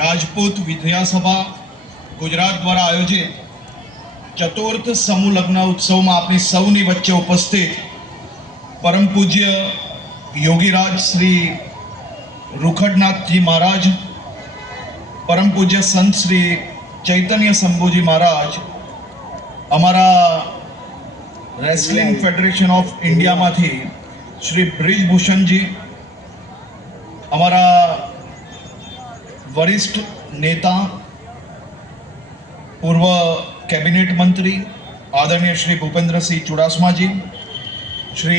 રાજપૂત વિદ્યાસભા ગુજરાત દ્વારા આયોજિત ચતુર્થ સમૂહ લગ્ન ઉત્સવમાં આપની સૌની વચ્ચે ઉપસ્થિત પરમ પૂજ્ય યોગીરાજ શ્રી રૂખડનાથજી મહારાજ, પરમ પૂજ્ય સંત શ્રી ચૈતન્ય શંભુજી મહારાજ, અમારા રેસલિંગ ફેડરેશન ઓફ ઇન્ડિયામાંથી શ્રી બ્રિજભૂષણજી, અમારા वरिष्ठ नेता पूर्व कैबिनेट मंत्री आदरणीय श्री भूपेंद्र सिंह चुड़ासमा जी, श्री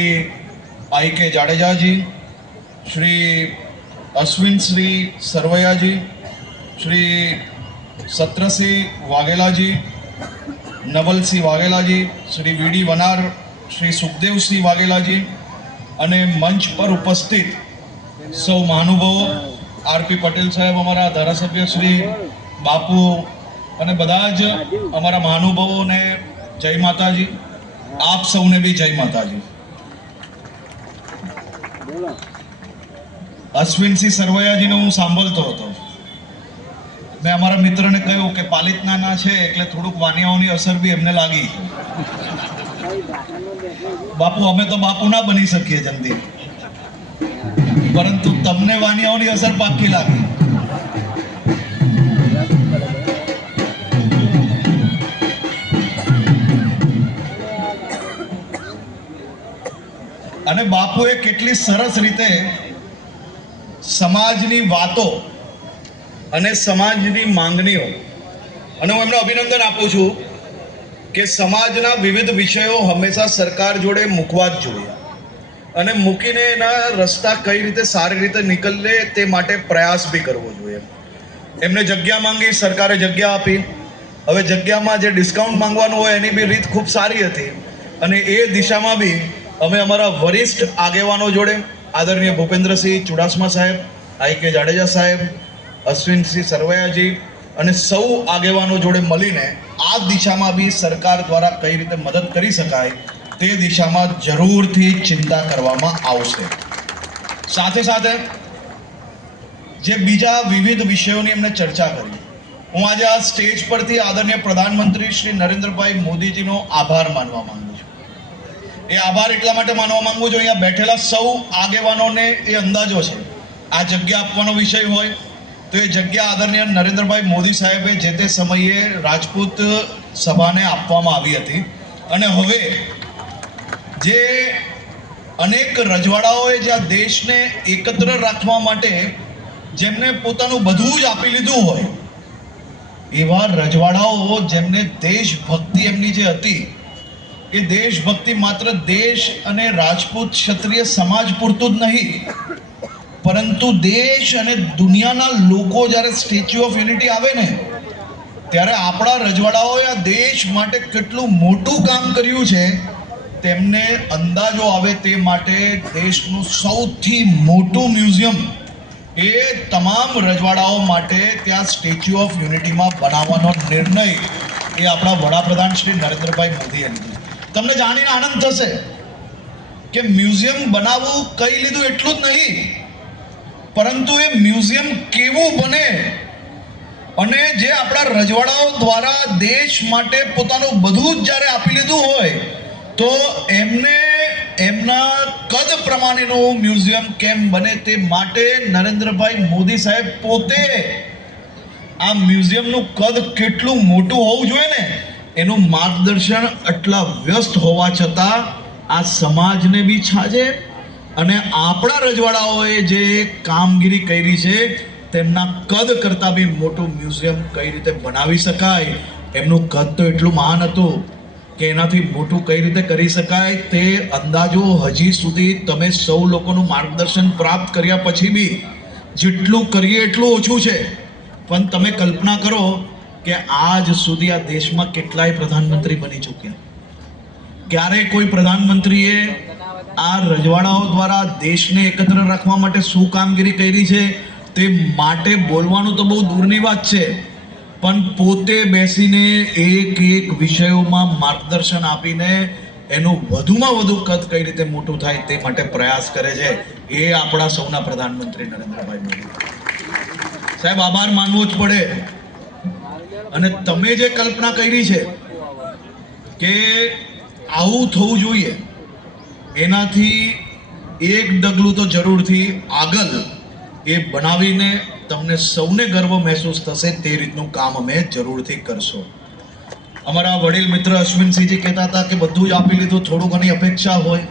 आई के जाडेजा जी, श्री अश्विन श्री सरवैया जी, श्री सत्र सिंह वाघेला जी, नवल सिंह वाघेला जी, श्री वीडी वनार, श्री सुखदेव सिंह वाघेला जी अने मंच पर उपस्थित सौ महानुभावों, आरपी पटेल साहेब, अमरा धारासभ्य श्री बापू अने बधा ज अमरा महानुभावों ने जय माताजी। आप सौने भी जय माताजी। अश्विन सिंह सरवैया जी ने हूँ सांभळतो हतो। मैं अमरा मित्र ने कह्युं के पालित नाना छे एटले थोड़ुंक वानियाओनी असर भी एमने लागी। बापू अमे तो बापू ना बनी सकीए जल्दी, परंतु तमने वानियाओनी असर पाक्की लागी। अने बापुए केटली सरस रीते समाजनी वातो अने समाजनी मांगणीओ अने हुं एमने अभिनंदन आपुं छुं के समाजना विविध विषयो हमेशा सरकार जोड़े मूकवा ज जोईए અને મૂકીને એના રસ્તા કઈ રીતે સારી રીતે નીકળે તે માટે પ્રયાસ બી કરવો જોઈએ। એમને જગ્યા માંગી, સરકારે જગ્યા આપી। હવે જગ્યામાં જે ડિસ્કાઉન્ટ માંગવાનું હોય એની બી રીત ખૂબ સારી હતી અને એ દિશામાં બી અમે અમારા વરિષ્ઠ આગેવાનો જોડે આદરણીય ભૂપેન્દ્રસિંહ ચુડાસમા સાહેબ, આઈ કે જાડેજા સાહેબ, અશ્વિનસિંહ સરવૈયાજી અને સૌ આગેવાનો જોડે મળીને આ દિશામાં બી સરકાર દ્વારા કઈ રીતે મદદ કરી શકાય તે દિશામાં જરૂરથી ચિંતા કરવામાં આવશે। સાથે સાથે જે બીજા વિવિધ વિષયોની એમને ચર્ચા કરી, હું આજે આ સ્ટેજ પરથી આદરણીય પ્રધાનમંત્રી શ્રી નરેન્દ્રભાઈ મોદીજીનો આભાર માનવા માંગુ છું। એ આભાર એટલા માટે માનવા માંગુ છું, અહીંયા બેઠેલા સૌ આગેવાનોને એ અંદાજો છે આ જગ્યા આપવાનો વિષય હોય તો એ જગ્યા આદરણીય નરેન્દ્રભાઈ મોદી સાહેબે જે તે સમયે રાજપૂત સભાને આપવામાં આવી હતી અને હવે જે અનેક રજવાડાઓએ જે આ દેશને એકત્ર રાખવા માટે જેમને પોતાનું બધું જ આપી લીધું હોય એવા રજવાડાઓ જેમને દેશભક્તિ એમની જે હતી એ દેશભક્તિ માત્ર દેશ અને રાજપૂત ક્ષત્રિય સમાજ પૂરતું જ નહીં, પરંતુ દેશ અને દુનિયાના લોકો જ્યારે સ્ટેચ્યુ ઓફ યુનિટી આવે ને ત્યારે આપણા રજવાડાઓએ આ દેશ માટે કેટલું મોટું કામ કર્યું છે તેમને અંદાજો આવે તે માટે દેશનું સૌથી મોટું મ્યુઝિયમ એ તમામ રજવાડાઓ માટે ત્યાં સ્ટેચ્યુ ઓફ યુનિટીમાં બનાવવાનો નિર્ણય એ આપણા વડાપ્રધાન શ્રી નરેન્દ્રભાઈ મોદીએ લીધો। તમને જાણીને આનંદ થશે કે મ્યુઝિયમ બનાવવું કઈ લીધું એટલું જ નહીં, પરંતુ એ મ્યુઝિયમ કેવું બને અને જે આપણા રજવાડાઓ દ્વારા દેશ માટે પોતાનું બધું જ જ્યારે આપી લીધું હોય તો એમને એમના કદ પ્રમાણેનું મ્યુઝિયમ કેમ બને તે માટે નરેન્દ્રભાઈ મોદી સાહેબ પોતે આ મ્યુઝિયમનું કદ કેટલું મોટું હોવું જોઈએ ને એનું માર્ગદર્શન આટલા વ્યસ્ત હોવા છતાં આ સમાજને બી છાજે અને આપણા રજવાડાઓએ જે કામગીરી કરી છે તેમના કદ કરતાં બી મોટું મ્યુઝિયમ કઈ રીતે બનાવી શકાય, એમનું કદ તો એટલું મહાન હતું કે એનાથી મોટું કઈ રીતે કરી શકાય તે અંદાજો હજી સુધી તમે સૌ લોકોનું માર્ગદર્શન પ્રાપ્ત કર્યા પછી બી જેટલું કરીએ એટલું ઓછું છે। પણ તમે કલ્પના કરો કે આજ સુધી આ દેશમાં કેટલાય પ્રધાનમંત્રી બની ચૂક્યા, ક્યારે કોઈ પ્રધાનમંત્રીએ આ રજવાડાઓ દ્વારા દેશને એકત્ર રાખવા માટે શું કામગીરી કરી છે તે માટે બોલવાનું તો બહુ દૂરની વાત છે, પણ પોતે બેસીને એક એક વિષયોમાં માર્ગદર્શન આપીને એનું વધુમાં વધુ કદ કઈ રીતે મોટું થાય તે માટે પ્રયાસ કરે છે એ આપણા સૌના પ્રધાનમંત્રી નરેન્દ્રભાઈ મોદી। સાહેબ આભાર માનવો જ પડે. અને તમે જે કલ્પના કરી છે કે આવું થવું જોઈએ, એનાથી એક ડગલું તો જરૂરથી આગળ એ બનાવીને તમને સૌને ગર્વ મહેસૂસ થશે તે રીતનું કામ અમે જરૂરથી કરશો. અમારા વડીલ મિત્ર અશ્વિનસિંહજી કહેતા હતા કે બધું જ આપી લીધું, થોડું ઘણી અપેક્ષા હોય.